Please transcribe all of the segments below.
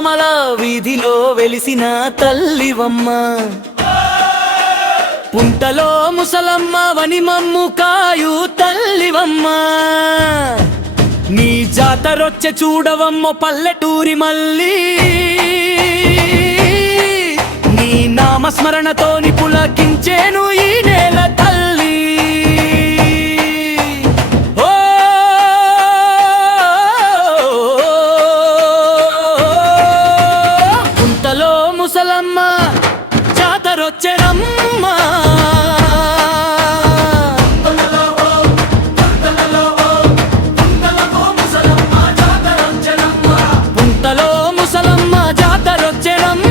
వెలమల వీధిలో వెలిసిన తల్లివమ్మ, పుంటలో ముసలమ్మ వనిమమ్ము కాయు తల్లివమ్మ. నీ జాతరొచ్చే చూడవమ్మ పల్లెటూరి మల్లి, నీ నామస్మరణతోని పులకించేను ఈ నేల తల్లి. పుంటలో ముసలమ్మ జాతరొచ్చెనమ్మ, పుంటలో ముసలమ్మ జాతరొచ్చెనమ్మ.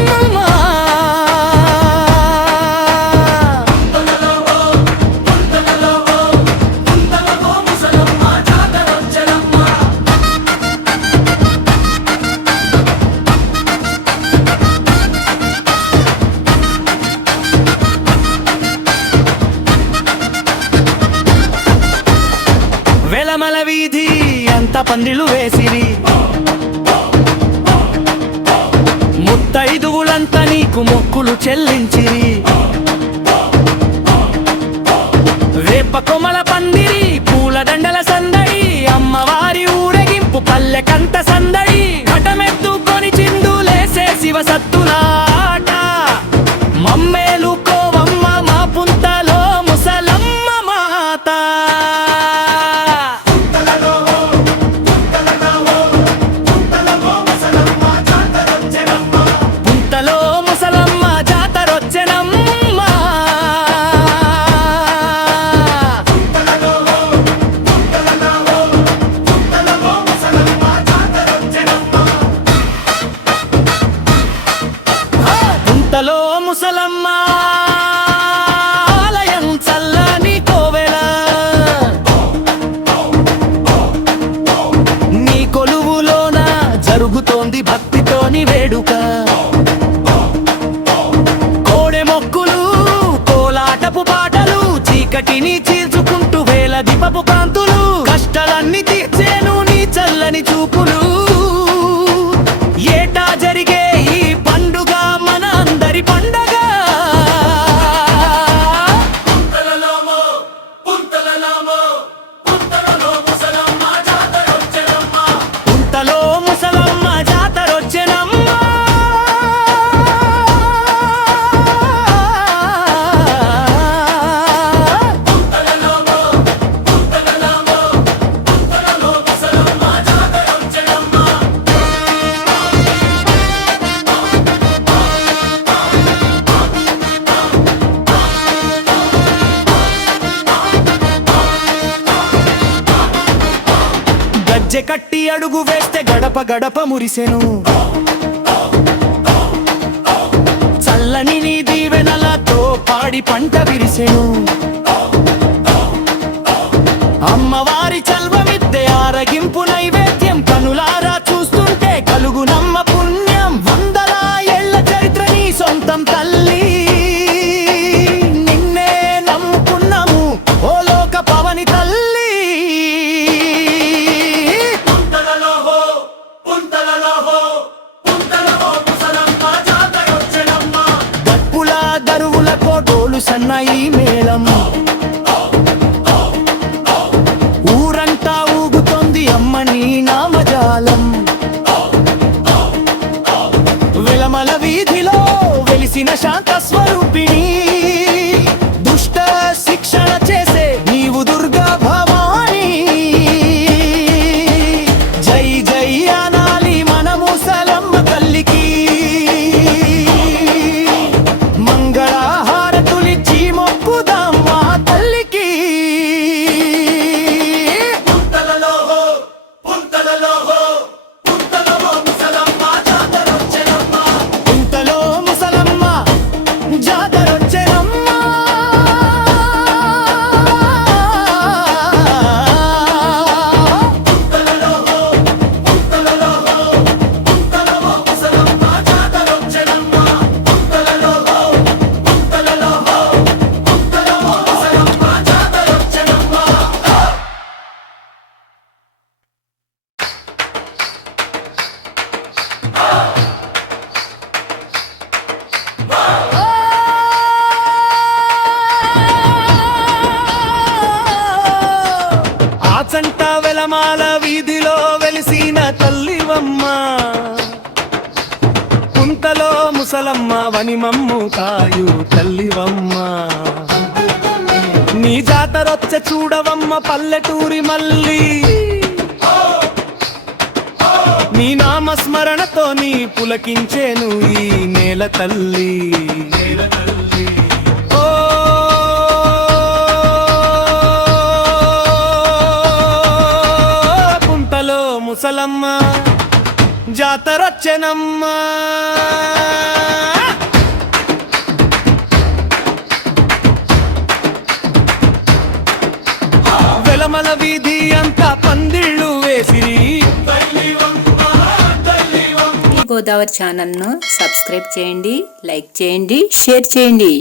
వెలమల వీధి అంత పందిళ్ళు వేసిరి, ముత్తైదువులంతా నీకు మొక్కులు చెల్లించిరి. వేప కొమల పందిరి పూల దండల సందడి, అమ్మవారి ఊరేగింపు పల్లెకంత సందడి. ఘటమెత్తుకొని చిందులేసే శివ సత్తులాట, మమ్మేలు కోవమ్మ మా పుంతలో ముసలమ్మ మాత. పుంతలో ముసలమ్మ జాతరొచ్చెనమ్మ, పుంతలో ముసలమ్మ ఆలయం చల్లని కోవెల. నీ కొలువులోన జరుగుతోంది భక్తితోని వేడుక, కోడె మొక్కులు కోలాటపు పాటలు, చీకటిని చీల్చుకుంటూ వేల దీపపు కాంతులు. కష్టాలన్నీ తీర్చేను నీ చల్లని చూపులు, ఏటా జరిగే ఈ పండుగ మన అందరి పండగ. పుంతలో ముసలమ్మ జాతరొచ్చెనమ్మ, గజ్జె కట్టి అడుగు వేస్తే గడప గడప మురిసెను, చల్లని నీ దీవెనలతో పాడి పంట విరిసెను. అమ్మవారి చల్వమిద్దే ఆరగింపు నైవేద్యం, కనులారా చూస్తుంటే కలుగునమ్మ పుణ్యం. వందల ఏళ్ల చరిత్ర నీ సొంతం తల్లి, నిన్నే నమ్ముకున్నాము ఓ లోక పవని తల్లి. గప్పుల దరువులతో డోలు సన్నాయి మేళం, ఊరంతా ఊగుతోంది అమ్మ నీ నామజాలం. వెలమల వీధిలో వెలిసిన శాంత స్వరూపిణి, దుష్ట శిక్షణ చేసే నీవు దుర్గా భవాని. జై జై అనాలి మన ముసలమ్మ తల్లికి, మంగళహారతులిచ్చి మొక్కుదాం మా తల్లికి. పుంతలో ముసలమ్మ జాతరొచ్చెనమ్మ. వెలమాల వీధిలో వెలిసిన తల్లివమ్మ, కుంతలో ముసలమ్మ వనిమమ్ము కాయు తల్లివమ్మ. నీ జాతరొచ్చ చూడవమ్మ పల్లెటూరి మల్లి, నీ నామస్మరణతో నీ పులకించేను ఈ నేల తల్లి. ఓ కుంతలో ముసలమ్మ జాతరొచ్చెనమ్మ. వెలమల వీధి అంతా పందిళ్ళు వేసిరి. గోదావరి ఛానల్ను సబ్స్క్రైబ్ చేయండి, లైక్ చేయండి, షేర్ చేయండి.